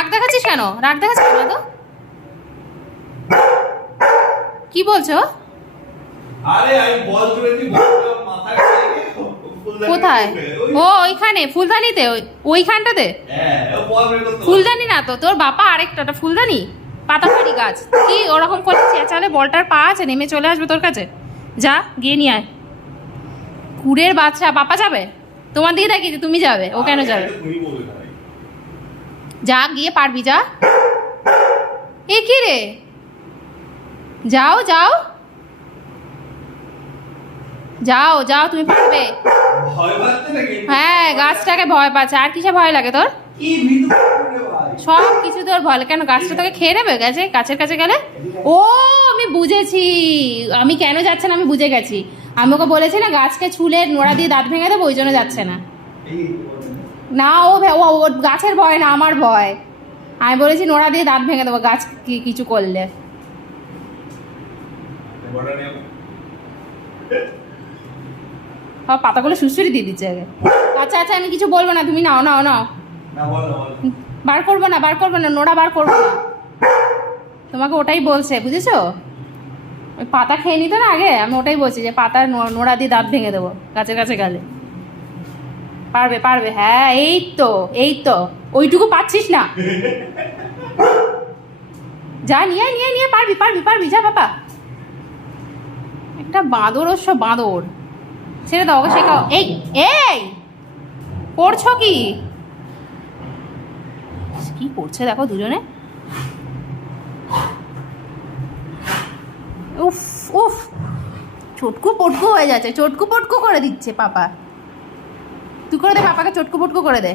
রাগ দেখাচ্ছিস কেন? রাগ দেখাচ্ছিস কেন তো? কি বলছো? আরে আমি বল ছুড়েছি, বলটা মাথায় লেগে ফুলদানি কোথায়? উঠে, ও ওইখানে ফুলদানিতে, ওইখানটাতে। হ্যাঁ ও বল বের করতে ফুলদানি না তো, তোর বাবা আরেকটা, ওটা ফুলদানি, পাতাবাড়ি গাছ। কি ওরকম করে চেঁচালে বলটার পা আছে, নেমে চলে আসবে তোর কাছে। যা গিয়ে নিয়ে আয়। কুড়ের বাচ্চা, পাপা যাবে? তোমার দিকে দেখি তুমি যাবে, ও কেন যাবে? তুমি বলবে না ভাই। যা গিয়ে পারবি, যা। এ কি রে, যাও যাও যাও যাও, তুমি পারবে। ভয় পাচ্ছে নাকি? হ্যাঁ, গাছটাকে ভয় পাচ্ছে। আর কিসে ভয় লাগে তোর? কি ভিতু করে ভাই। সব কিছু তোর ভয় লাগে। কেন, গাছটা তোকে খেয়ে নেবে? গাছের কাছে গেলে? ও আমি বুঝেছি, আমি কেন যাচ্ছে না আমি বুঝে গেছি। আমি ওকে বলেছি না গাছকে ছুলে নোড়া দিয়ে দাঁত ভেঙে দেবো, ওই জন্য যাচ্ছে না। এই না ও গাছের ভয় না, আমার ভয়। আমি বলেছি নোড়া দিয়ে দাঁত ভেঙে দেবো গাছ কিছু করলে। বড়টা নিয়ে সব পাতাগুলো সুসুরি দিয়ে দিচ্ছে আগে। আচ্ছা আচ্ছা, আমি কিছু বলবো না, তুমি নাও নাও নাও। না বল না বল। বার করবো না, বার করবো না, নোড়া বার করবো না। তোমাকে ওটাই বলছে, বুঝেছো? ওই পাতা খেয়ে নিত না আগে, আমি ওটাই বলছি যে পাতা নোড়া দিয়ে দাঁত ভেঙে দেবো গাছের কাছে গেলে। পারবে পারবে, হ্যাঁ এই তো এই তো, ওইটুকু পাচ্ছিস না। যা নিয়ে নিয়ে নিয়ে, পারবি পারবি পারবি, যা বাবা। একটা বাঁদর, ওর সব বাঁদর। ছেড়ে দাও, ওকে শেখাও। এই এই করছো কি? কি করছে দেখো দুজনে। উফ উফ, চটকু পটকু হয়ে যাচ্ছে, চটকু পটকু করে দিচ্ছে পাপা। তুই করে দে, পাপাকে চটকু পটকু করে দে।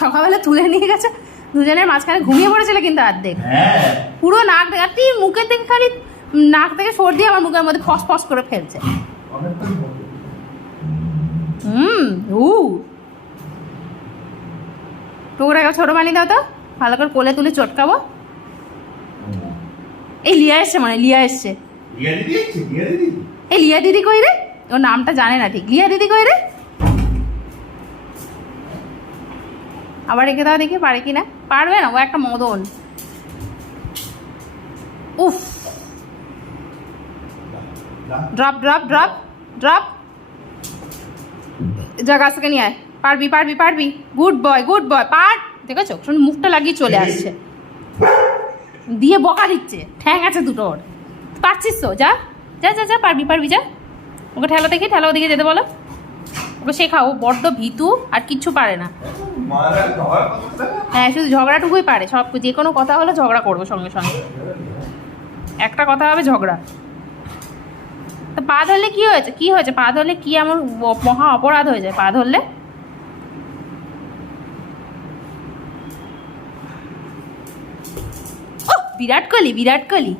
সকালবেলা তুলে নিয়ে গেছে, দুজনের মাঝখানে ঘুমিয়ে পড়েছিল কিন্তু অর্ধেক। হ্যাঁ পুরো নাক দেখা, তুই মুখের থেকে খালি নাক থেকে সর্দি আমার মুখের মধ্যে ফস ফস করে ফেলছে। অনেকটা বল। উ তোর একটা ছোট বানিয়ে দাও তো, ভালো করে কোলে তুলে চটকাবো। এই লিয়া এসছে, মানে লিয়া এসছে। দিয়া দিদি এসেছে, দিয়া দিদি। এই লিয়া দিদি কই রে? ওর নামটা জানে না ঠিক। লিয়া দিদি কই রে? আবার রেখে দাও দেখি পারে কি না। পারবে না, ও একটা মদন। উফ, ড্রপ ড্রপ ড্রপ ড্রপ। যা গাছ থেকে নিয়ে আয়। পারবি পারবি পারবি, গুড বয় গুড বয়, পার। দেখেছো শুনে মুখটা লাগিয়ে চলে আসছে, দিয়ে বকা দিচ্ছে। ঠ্যাং আছে দুটো ওর, পারছিস তো? যা যা যা যা, পারবি পারবি, যা। ওকে ঠেলা দেখি, ঠেলা ওদিকে যেতে বলো। ওকে শেখাও, ও বড্ড ভীতু, আর কিচ্ছু পারে না। মারা ধর কথা। হ্যাঁ, শুধু ঝগড়াটুকুই পারে। সব যে কোনো কথা হলে ঝগড়া করবো সঙ্গে সঙ্গে। একটা কথা হবে ঝগড়া। তো পা ধরলে কি হয়েছে? কি হয়েছে? পা ধরলে কি এমন মহা অপরাধ হয়ে যায় পা ধরলে? ও বিরাট কোহলি, বিরাট কোহলি।